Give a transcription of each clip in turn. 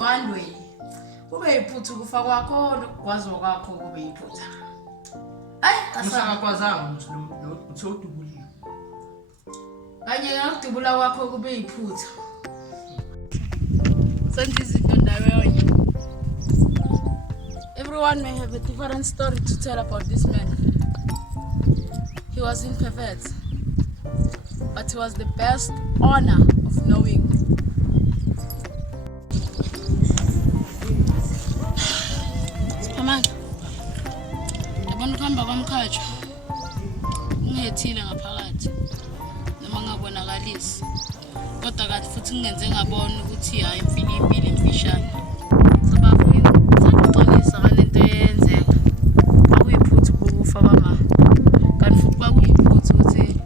Ndwandwe. Kube iphutha kufa kwakho nokugwazwa kwakho kube iphutha. Usakakwazanga uthudubulile. Kanye ngakudubula kwakho kube iphutha. Senze izinto ndawonye. Everyone may have a different story to tell about this man. He was imperfect, but he was the best honor of knowing. Sphamandla, yabona ukuhamba kwaMkhatswa ungethile ngaphakathi noma ngabonakalisi, kodwa kathi futhi ngingenze ngabona ukuthi hayi impilo imfishane. Sabaxolisa ngalento eyenzeka. Akuyiphutha ukufa kwama. Kanti futhi kwakuyiphutha ukuthi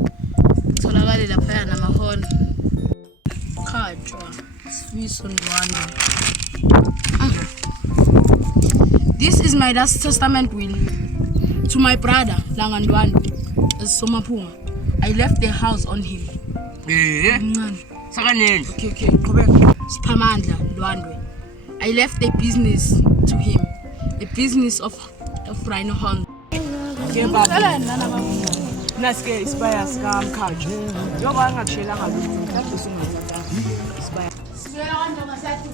kutholakale lapha namahona. Mkhatswa, sifiso Ndwandwe. This is my last testament will to my brother Ndwandwe as Somaphunga. I left the house on him. Sakaneni. Okay, qhubeka. Sphamandla Ndwandwe. I left the business to him, the business of rhino. Okay, baba. Naske inspire scam Mkhatswa. Yoba angakshela ngalutho mhlawumbe singathatha inspire. Sibuyela kanjani ngasathi?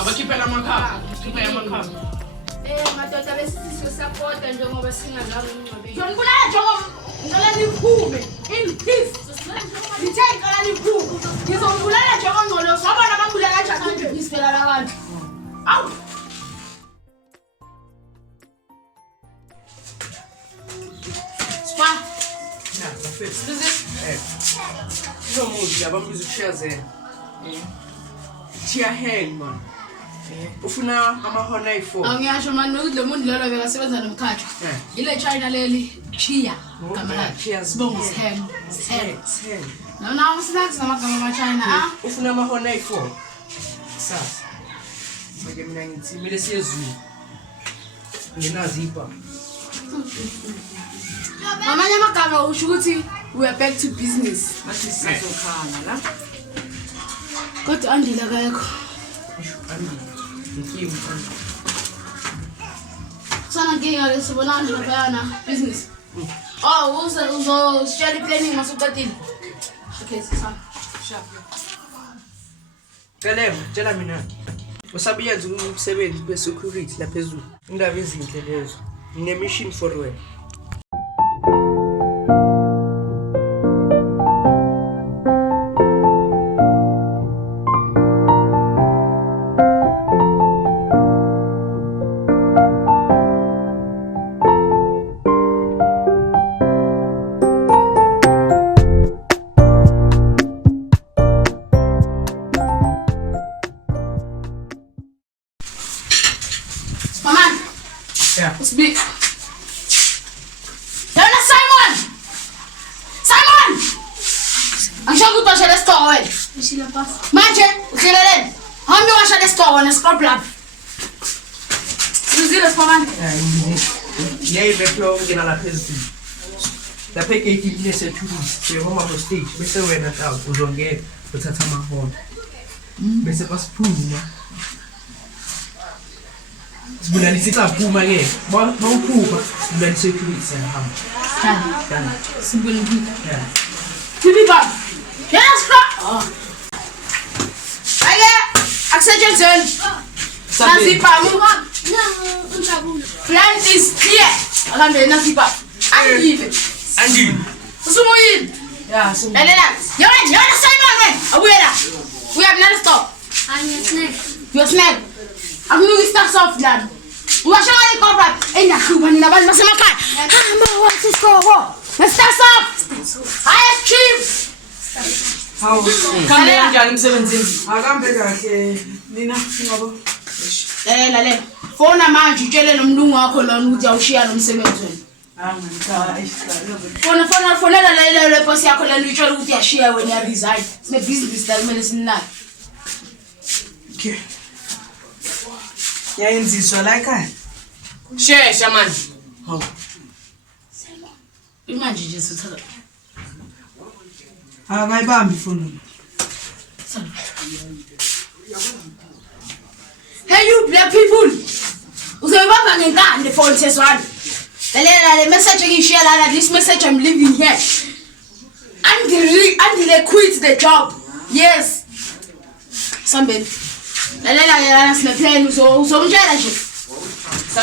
Abakhipha amakhambi, khipha amakhambi. Madoda besisiso sapota njengoba singazange ungcwabe. Ngibulala njengoba ngicela niphume in peace. Ngicela niphume. Ngizobulala njengoba ngcolo sabona bambulala kanjani nje isifela labantu. Awu. Spa. Na, bafethu. No muzi abambiza ukushazela. Tia hang man. Ufuna amahona i4. Angiyasho manje ukuthi lo muntu lelo bekasebenza noMkhatswa. Ile China leli Chia gama lakhe. Sibongo Sam. Na usinax namagama ama China. Ufuna amahona i4. Sasa. Manje mina ngithi mile siyezulu. Nginazipa. Amanye amagama usho ukuthi we are back to business. Athi sizokhala la. Kodwa andile akekho. Sana nginga lesibona lapha business. Oh, uzo study planning masuqedile. Okay, sasa. Sharp. Tshela mina. Usabiyenza umsebenzi besecurity laphezulu. Indaba ezinhle lezo. Ngine mission for wena. Speak. Simon! Angisho ukuthi washaya store wena. Ishila pass. Manje uhleleleni. Hambe washaya store wena scrub lab. Sizile Sphamandla. Yey beplo ngena laphezulu. Lapha egate lesethulisi. Siyoma no stage bese wena tawu uzongena uthatha amahona. Bese basiphuma. Sibulalise xaphuma ke. Bawuphupha sibulalise security siyahamba. Dana. Sibulile. Yeah. TV bab. Yes, bro. Aye, acceptance. Nasipamu. Plan is clear. Akambe nasipa. Andive. Usumuyini? Yeah, so. Lalela. Yona Simon man. Awuyela. We have not stop. I'm your snack. Your snack. Akunuki stuff soft lad. Ungashaya ikobra enyakhupha nina abantu basemakhaya. Hamba wathi isikoko. Nestart soft. Ice cream. Hawu, kambe kanjani emsebenzini? Akambe kahle. Nina ngoba. Lalela. Fona manje utshele nomlungu wakho lona ukuthi awushiya nomsebenzi wena. Fonela le boss yakho lena utshela ukuthi yashiya wena ya resign. Sine business la kumele sinake. Okay. Yayenziswa la ekhaya. Shesha manje. Hawu. Imanje nje sithatha. Akayibambi ifoni. Hey you black people. Uzobamba ngengane phone seswana. Le message engishare lana, this message I'm leaving here. Andile quit the job. Yes. Somebody. La sineplan uzomtshela nje.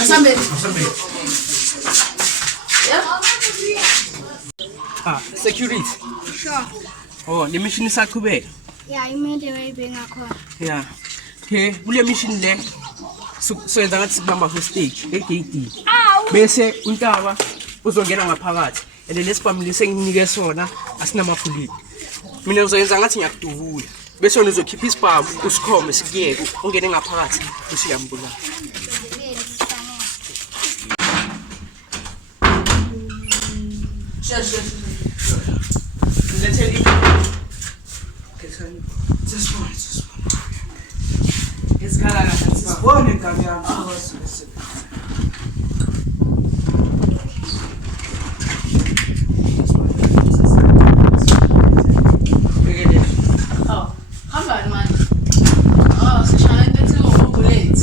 Somebody. Security. Sure. Oh, le mission isaqhubeka. Yeah, imele wayibengakhona. Yeah. Okay, kule mission le soyenza ngathi sibamba hostage egate. Bese uNtaba uzongena ngaphakathi. And lesibhamli senginike sona asinamapuliti. Mina uzoyenza ngathi ngiyakuduvula. Bese wena uzokhipha isibhamu usikhome sikuyeke ungene ngaphakathi usiyambula. Sure. Let's tell you. This one. It's gonna sibone kabi yami. Oh, hamba man. Oh, sishana ngithi ngobullet.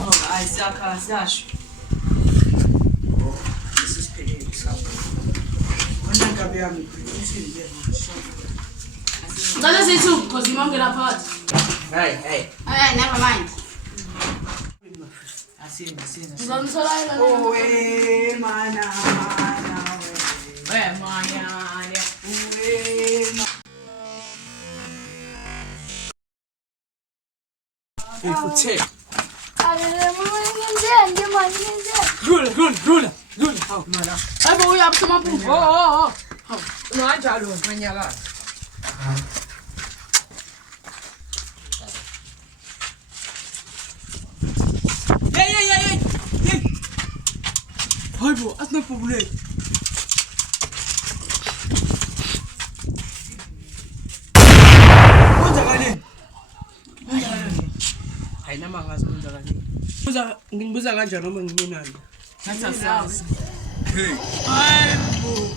Oh, ayisakho. This is paying something. Wena kabi yami. Ngicela sithi because imongela phakathi. Hey. Never mind. Asina. Ngizonithola yena. Oh, mana. Ikuthe. Ngenzeni. Rula. Hawu mala. Hayibo uyaphuma phupho. Oh. Unganjalo manyaka. Hey. Hayibo, asinapopulate. Kwenzakaleni? Hayi nama ngazi kwenzakaleni. Ngibuza kanjani noma nginyenani? Ngathi asazi. Hey. Hayibo.